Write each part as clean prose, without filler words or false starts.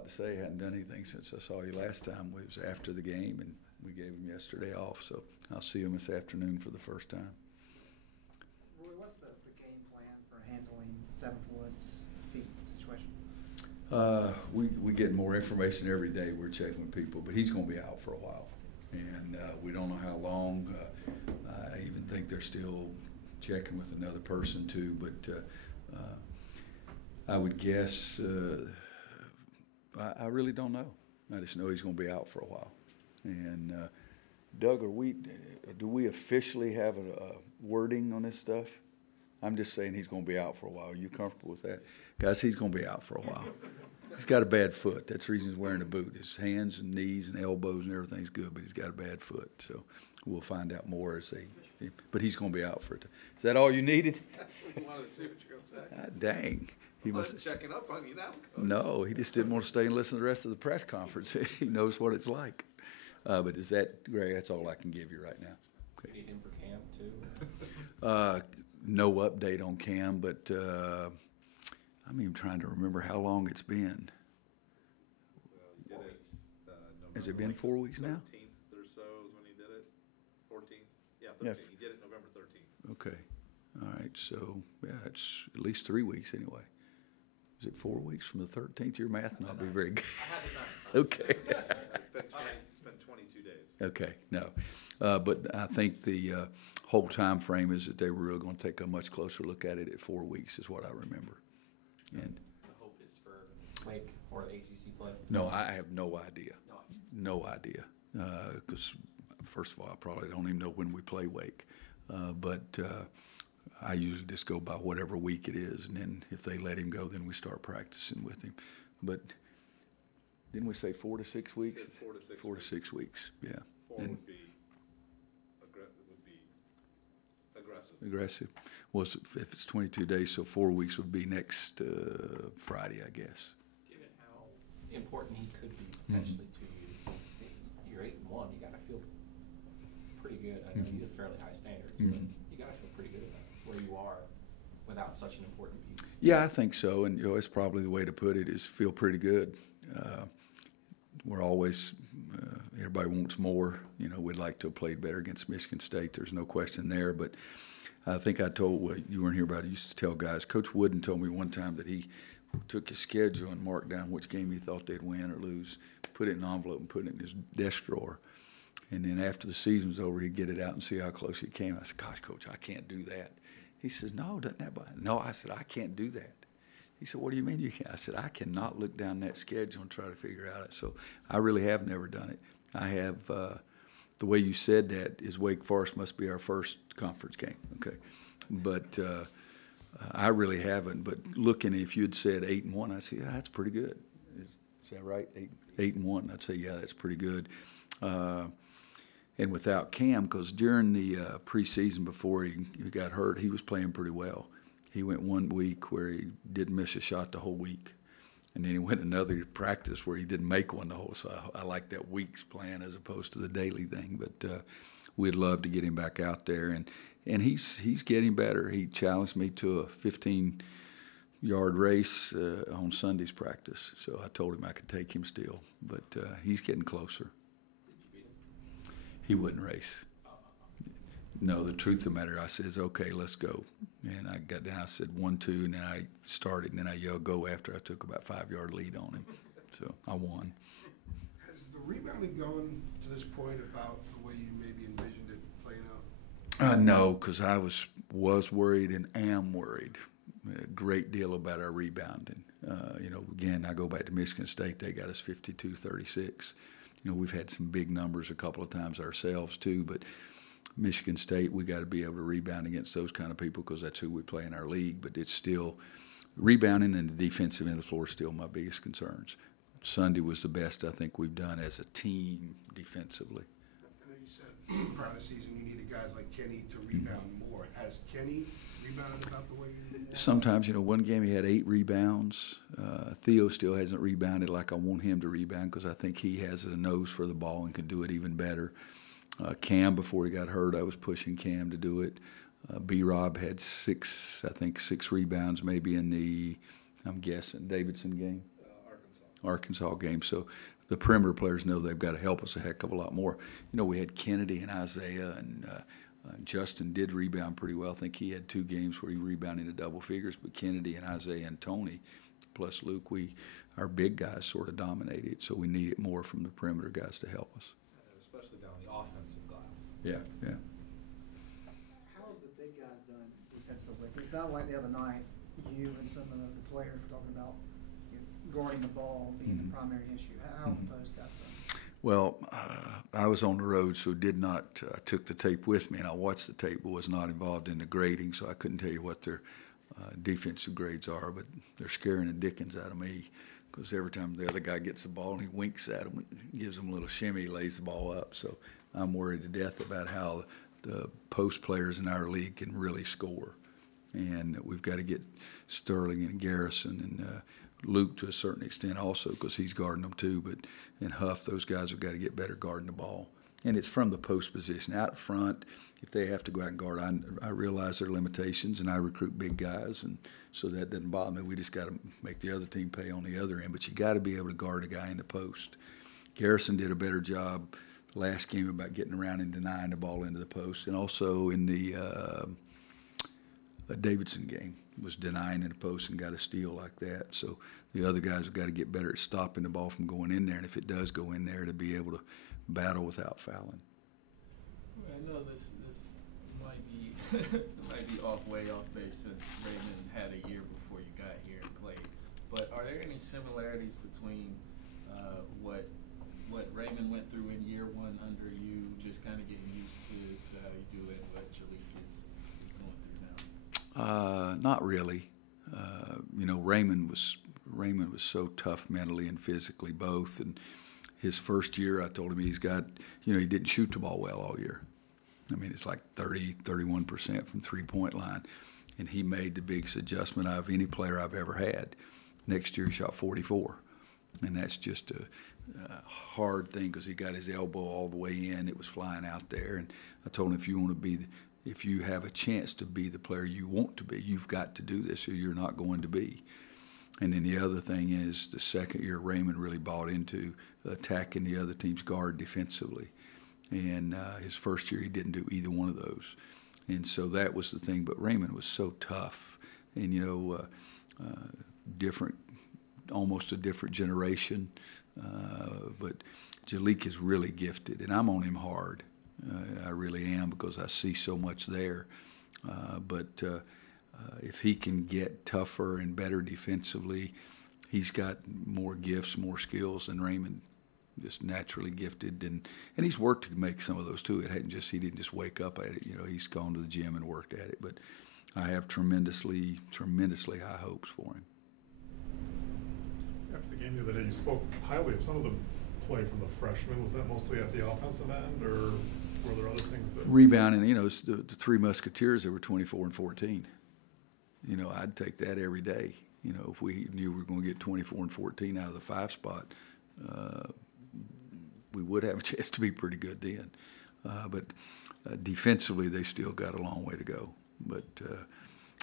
lot to say. I hadn't done anything since I saw you last time. It was after the game, and we gave him yesterday off. So I'll see him this afternoon for the first time. Roy, what's the game plan for handling Seventh Woods feet situation? We get more information every day. We're checking with people, but he's going to be out for a while, and we don't know how long. I even think they're still checking with another person too, but I would guess I really don't know. I just know he's going to be out for a while. And Doug, do we officially have a wording on this stuff? I'm just saying he's going to be out for a while. Are you comfortable with that? Guys, he's going to be out for a while. He's got a bad foot. That's the reason he's wearing a boot. His hands and knees and elbows and everything's good, but he's got a bad foot. So we'll find out more as they – but he's going to be out for it. Is that all you needed? We wanted to see what you're going to say. Dang. He must checking up on you now, Coach. No, he just didn't want to stay and listen to the rest of the press conference. He knows what it's like. But is that, Greg, that's all I can give you right now. Okay. Need him for camp, too? No update on Cam, but I'm even trying to remember how long it's been. Well, he did it, Has it been 4 weeks now? 13th or so is when he did it. 14th? Yeah, 13th. Yeah. He did it November 13th. Okay. All right. So, yeah, it's at least 3 weeks anyway. Is it 4 weeks from the 13th? Your math not be very good. I had the 9th. Okay. It's been 22 days. Okay, no. But I think the whole time frame is that they were really going to take a much closer look at it at 4 weeks is what I remember. And The hope is for Wake or ACC play? no, I have no idea. No idea. Because, first of all, I probably don't even know when we play Wake. But I usually just go by whatever week it is. And then if they let him go, then we start practicing with him. But didn't we say 4 to 6 weeks? 4 to 6 4 to 6 weeks, yeah. 4 And would be aggressive. aggressive. Well, if it's 22 days, so 4 weeks would be next Friday, I guess. Given how important he could be potentially to you, you're 8-1. You got to feel pretty good. I know you have fairly high standards, but you got to feel pretty good about where you are without such an important piece. Yeah, I think so, and it's probably the way to put it is feel pretty good. We're always everybody wants more. We'd like to have played better against Michigan State. There's no question there, but I think I told you weren't here about it. I used to tell guys. Coach Wooden told me one time that he took his schedule and marked down which game he thought they'd win or lose, put it in an envelope and put it in his desk drawer. And then after the season was over, he'd get it out and see how close he came. I said, "Gosh, Coach, I can't do that." He says, "No, doesn't that bother?" No, I said, "I can't do that." He said, "What do you mean you can't?" I said, "I cannot look down that schedule and try to figure out it." So I really have never done it. I have, the way you said that is Wake Forest must be our first conference game, okay? But I really haven't. But looking, if you'd said 8-1, I'd say, yeah, that's pretty good. Is that right? 8-1, I'd say, yeah, that's pretty good. And without Cam, because during the preseason before he got hurt, he was playing pretty well. He went 1 week where he didn't miss a shot the whole week. And then he went another practice where he didn't make one the whole. So I like that week's plan as opposed to the daily thing. But we'd love to get him back out there. And he's getting better. He challenged me to a 15-yard race on Sunday's practice. So I told him I could take him still. But he's getting closer. Did you beat him? He wouldn't race. No, the truth of the matter, I says, "Okay, let's go." And I got down, I said 1-2, and then I started, and then I yelled go after I took about 5-yard lead on him. So I won. Has the rebounding gone to this point about the way you maybe envisioned it playing out? No, because I was worried and am worried a great deal about our rebounding. Again, I go back to Michigan State. They got us 52-36. We've had some big numbers a couple of times ourselves too, but Michigan State, we got to be able to rebound against those kind of people because that's who we play in our league. But it's still rebounding and the defensive end of the floor is still my biggest concerns. Sunday was the best I think we've done as a team defensively. I know you said prior to the season you needed guys like Kenny to rebound more. Has Kenny rebounded about the way you did? Sometimes, one game he had 8 rebounds. Theo still hasn't rebounded like I want him to rebound because I think he has a nose for the ball and can do it even better. Cam, before he got hurt, I was pushing Cam to do it. B-Rob had 6 rebounds maybe in the, I'm guessing, Davidson game. Arkansas game. So the perimeter players know they've got to help us a heck of a lot more. You know, we had Kennedy and Isaiah, and Justin did rebound pretty well. I think he had 2 games where he rebounded into double figures, but Kennedy and Isaiah and Tony, plus Luke, our big guys sort of dominated, so we needed more from the perimeter guys to help us. Especially down the offensive glass. Yeah, yeah. How have the big guys done defensively? It sounded like the other night, you and some of the players were talking about guarding the ball being the primary issue. How have the post guys done? Well, I was on the road, so took the tape with me, and I watched the tape, but was not involved in the grading, so I couldn't tell you what their defensive grades are, but they're scaring the dickens out of me, because every time the other guy gets the ball and he winks at him, gives him a little shimmy, lays the ball up. So I'm worried to death about how the post players in our league can really score. And we've got to get Sterling and Garrison and Luke to a certain extent also, because he's guarding them too. But and Huff, those guys have got to get better guarding the ball. And it's from the post position. Out front, if they have to go out and guard, I realize their limitations, and I recruit big guys, and so that doesn't bother me. We just got to make the other team pay on the other end. But you got to be able to guard a guy in the post. Garrison did a better job last game about getting around and denying the ball into the post, and also in the Davidson game was denying in the post and got a steal like that. So the other guys have got to get better at stopping the ball from going in there, and if it does go in there, to be able to battle without fouling. I know this might be way off base since Raymond had a year before you got here and played. But are there any similarities between what Raymond went through in year 1 under you, just kind of getting used to how you do it, what Jalek is going through now? Not really. You know, Raymond was so tough mentally and physically both. And his first year, I told him he didn't shoot the ball well all year. I mean, it's like 31% from three-point line. And he made the biggest adjustment out of any player I've ever had. Next year, he shot 44. And that's just a hard thing, because he got his elbow all the way in. It was flying out there. And I told him, if you have a chance to be the player you want to be, you've got to do this, or you're not going to be. And then the other thing is, the second year, Raymond really bought into attacking the other team's guard defensively. And his first year, he didn't do either one of those. And so that was the thing. But Raymond was so tough, and, almost a different generation. But Jalek is really gifted, and I'm on him hard. I really am, because I see so much there. But if he can get tougher and better defensively, he's got more gifts, more skills than Raymond. Just naturally gifted, and he's worked to make some of those too. He didn't just wake up at it. He's gone to the gym and worked at it. But I have tremendously high hopes for him. After the game the other day, you spoke highly of some of the play from the freshmen. Was that mostly at the offensive end, or were there other things that rebounding? It's the Three Musketeers that were 24 and 14. I'd take that every day. If we knew we were going to get 24 and 14 out of the 5 spot, we would have a chance to be pretty good then. But defensively, they still got a long way to go. But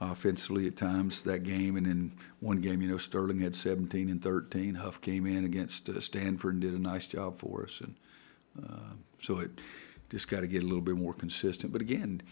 offensively, at times, that game, and then one game, Sterling had 17 and 13. Huff came in against Stanford and did a nice job for us. And so it just got to get a little bit more consistent. But again,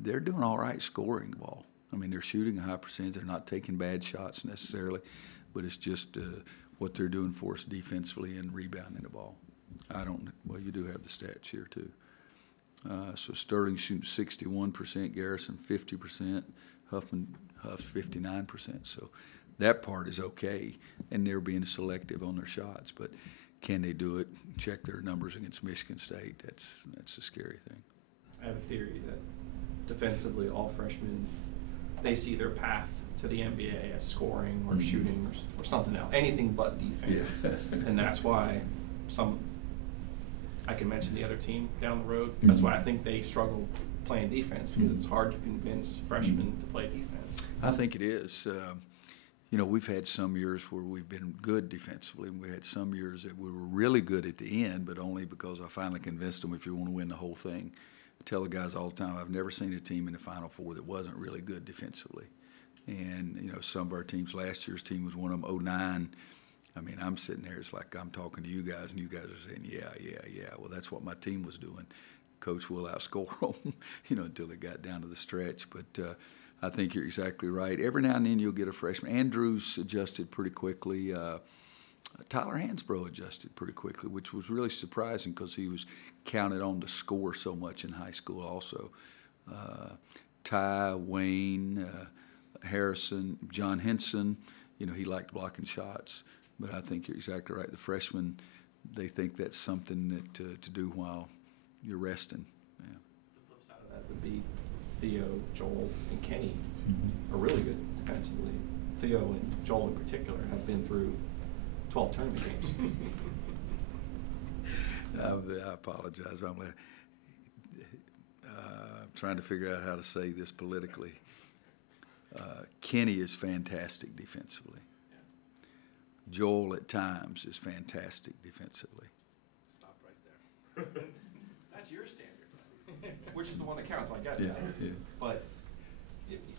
they're doing all right scoring the ball. I mean, they're shooting a high percentage. They're not taking bad shots necessarily, but it's just what they're doing for us defensively and rebounding the ball. Well, you do have the stats here too. So Sterling shooting 61%, Garrison 50%, Huff 59%. So that part is okay, and they're being selective on their shots. But can they do it? Check their numbers against Michigan State. That's a scary thing. I have a theory that defensively, all freshmen, they see their path to the NBA as scoring or shooting or something else, anything but defense. Yeah. And that's why I can mention the other team down the road. That's why I think they struggle playing defense, because it's hard to convince freshmen to play defense. I think it is. We've had some years where we've been good defensively, and we had some years that we were really good at the end, but only because I finally convinced them, if you want to win the whole thing. I tell the guys all the time, I've never seen a team in the Final Four that wasn't really good defensively. And, some of our teams, last year's team was one of them, 09, I mean, I'm sitting there, it's like I'm talking to you guys, and you guys are saying, yeah. Well, that's what my team was doing. Coach will outscore them, until they got down to the stretch. But I think you're exactly right. Every now and then you'll get a freshman. Andrews adjusted pretty quickly. Tyler Hansbrough adjusted pretty quickly, which was really surprising because he was counted on to score so much in high school also. Ty, Wayne, Harrison, John Henson, he liked blocking shots. But I think you're exactly right. The freshmen, they think that's something that to do while you're resting. Yeah. The flip side of that would be Theo, Joel, and Kenny are really good defensively. Theo and Joel in particular have been through 12 tournament games. I apologize. I'm trying to figure out how to say this politically. Kenny is fantastic defensively. Joel at times is fantastic defensively. Stop right there. That's your standard, which is the one that counts. I got Yeah, that. yeah. But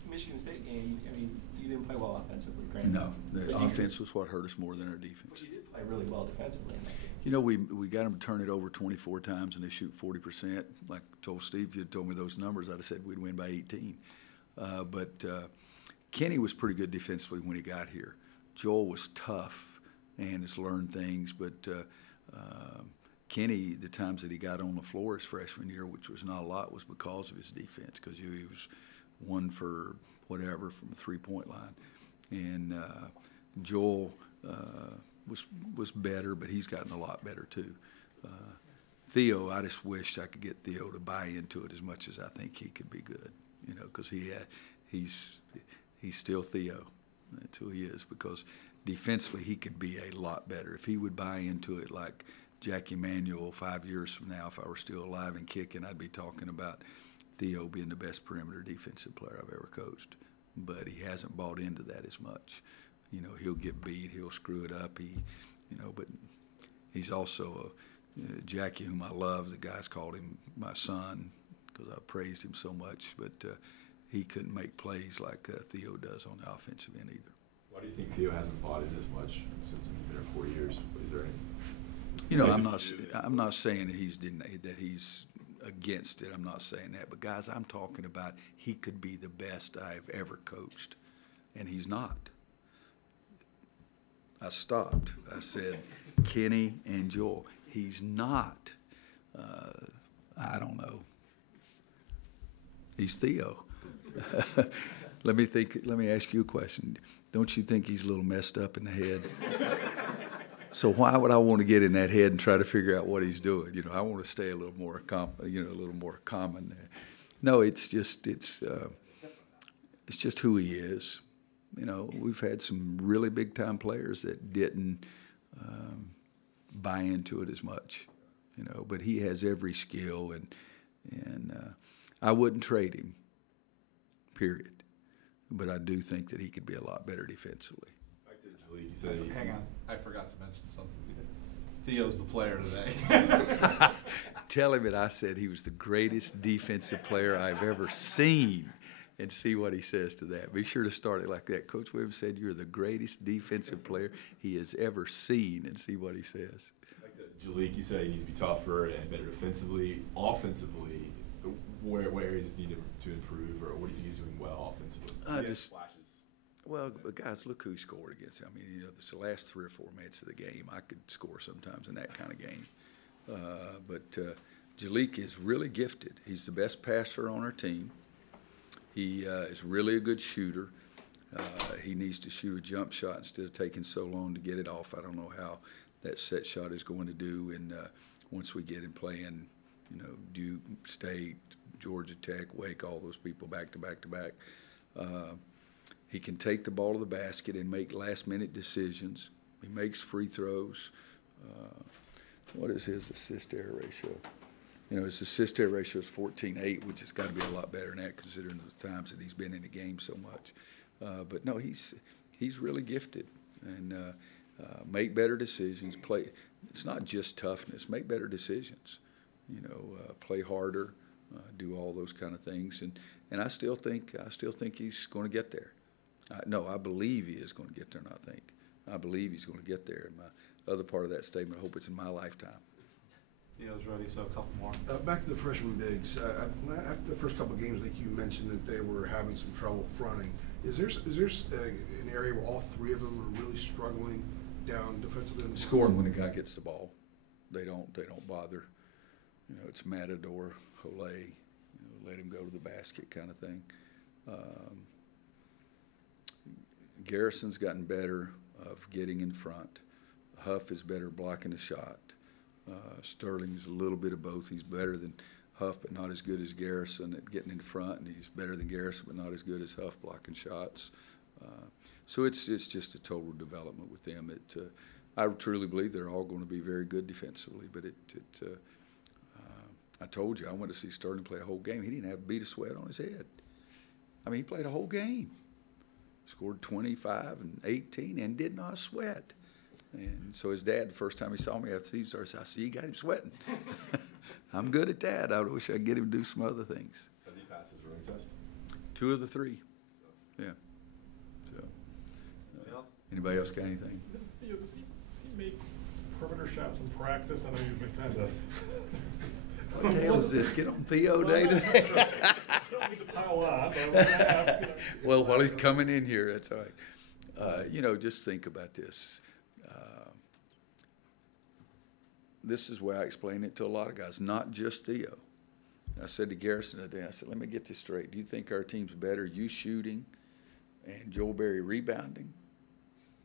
Michigan State game, I mean, you didn't play well offensively, granted. No, the But offense was what hurt us more than our But defense. you did play really well defensively in that game. We got them to turn it over 24 times and they shoot 40%. Like I told Steve, if you had told me those numbers, I'd have said we'd win by 18. But Kenny was pretty good defensively when he got here. Joel was tough and has learned things, but Kenny, the times that he got on the floor his freshman year, which was not a lot, was because of his defense, because he was 1 for whatever from a three-point line. And Joel was better, but he's gotten a lot better too. Theo, I just wished I could get Theo to buy into it as much as I think he could be good, because he's still Theo. That's who he is, because defensively he could be a lot better. If he would buy into it like Jackie Manuel 5 years from now, if I were still alive and kicking, I'd be talking about Theo being the best perimeter defensive player I've ever coached. But he hasn't bought into that as much. He'll get beat, he'll screw it up. But he's also Jackie, whom I love. The guys called him my son because I praised him so much. But he couldn't make plays like Theo does on the offensive end either. Why do you think Theo hasn't bought it as much since he's been here 4 years? Is there any? I'm not saying that he's against it. I'm not saying that. But guys, I'm talking about he could be the best I've ever coached, and he's not. I stopped. I said Kenny and Joel. He's not. I don't know. He's Theo. Let me ask you a question. Don't you think he's a little messed up in the head? So why would I want to get in that head and try to figure out what he's doing? I want to stay a little more a little more common there. No, it's just who he is. We've had some really big time players that didn't buy into it as much. But he has every skill, and I wouldn't trade him. Period. But I do think that he could be a lot better defensively. Back to Jalek, you said Hang on, I forgot to mention something. Theo's the player today. Tell him that I said he was the greatest defensive player I've ever seen, and see what he says to that. Be sure to start it like that. Coach Williams said you're the greatest defensive player he has ever seen, and see what he says. Back to Jalek, you said he needs to be tougher and better defensively. Offensively, where areas need to improve, or what do you think he's doing well offensively? Flashes. Well, but guys, look who he scored against. I mean, it's the last 3 or 4 minutes of the game. I could score sometimes in that kind of game. But Jalek is really gifted. He's the best passer on our team. He is really a good shooter. He needs to shoot a jump shot instead of taking so long to get it off. I don't know how that set shot is going to do, and once we get him playing, Duke, State, Georgia Tech, Wake, all those people back to back to back. He can take the ball to the basket and make last-minute decisions. He makes free throws. What is his assist-error ratio? His assist-error ratio is 14.8, which has got to be a lot better than that considering the times that he's been in the game so much. But no, he's really gifted, and make better decisions. Play. It's not just toughness. Make better decisions. Play harder, do all those kind of things, and I still think he's going to get there. No, I believe he is going to get there, and I think. I believe he's going to get there. And my other part of that statement, I hope it's in my lifetime. Theo's ready, so a couple more. Back to the freshman bigs. After the first couple of games, I think you mentioned that they were having some trouble fronting. Is there an area where all three of them are really struggling down defensively? Scoring when the guy gets the ball, they don't bother. You know, it's Matador, Hole, let him go to the basket kind of thing. Garrison's gotten better of getting in front. Huff is better blocking the shot. Sterling's a little bit of both. He's better than Huff, but not as good as Garrison at getting in front, and he's better than Garrison, but not as good as Huff blocking shots. So it's just a total development with them. I truly believe they're all going to be very good defensively, but I told you I went to see Sterling play a whole game. He didn't have a bead of sweat on his head. I mean, he played a whole game, scored 25 and 18, and did not sweat. And so his dad, the first time he saw me after he started, said, "I see you got him sweating." I'm good at that. I wish I could get him to do some other things. Has he passed his rowing test? 2 of the 3. So. Yeah. So. Anybody else? Anybody else got anything? Does he make perimeter shots in practice? I know you've been kind of. What the hell is this? Get on Theo Day today? I don't need to pile on, but I was going to ask. Well, while he's coming in here, that's all right. Just think about this. This is where I explain it to a lot of guys, not just Theo. I said to Garrison today, I said, let me get this straight. Do you think our team's better, you shooting and Joel Berry rebounding,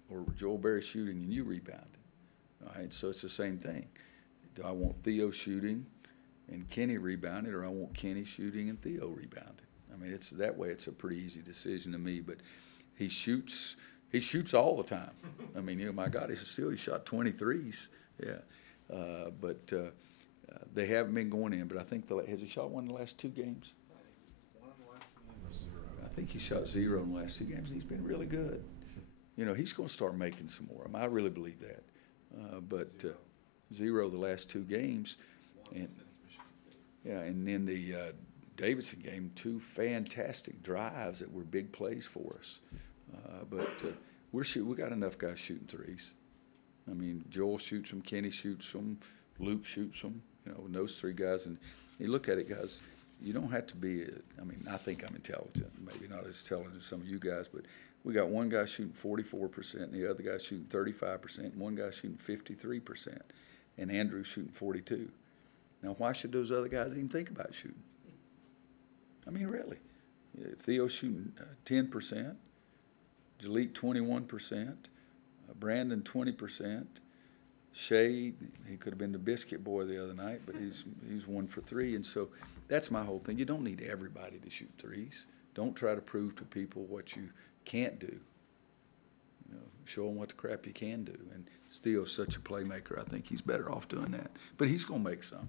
or Joel Berry shooting and you rebounding? All right, so it's the same thing. Do I want Theo shooting and Kenny rebounding, or I want Kenny shooting and Theo rebounding? I mean, it's that way. It's a pretty easy decision to me. But he shoots all the time. I mean, my God, he shot 23s. Yeah, but they haven't been going in. But I think has he shot one in the last 2 games? One in the last 2 games or 0. I think he shot 0 in the last 2 games. And he's been really good. He's going to start making some more. I really believe that. But 0 the last 2 games. And yeah, and then the Davidson game, 2 fantastic drives that were big plays for us. But we got enough guys shooting threes. I mean, Joel shoots them, Kenny shoots them, Luke shoots them. And those 3 guys. And you look at it, guys. You don't have to be. I think I'm intelligent. Maybe not as intelligent as some of you guys, but we got one guy shooting 44%, and the other guy shooting 35%, and one guy shooting 53%, and Andrew's shooting 42%. Now, why should those other guys even think about shooting? I mean, really. Theo shooting 10%, Jalek 21%, Brandon 20%, Shade, he could have been the biscuit boy the other night, but he's 1 for 3. And so that's my whole thing. You don't need everybody to shoot threes. Don't try to prove to people what you can't do. Show them what the crap you can do. And Theo's such a playmaker. I think he's better off doing that. But he's going to make some.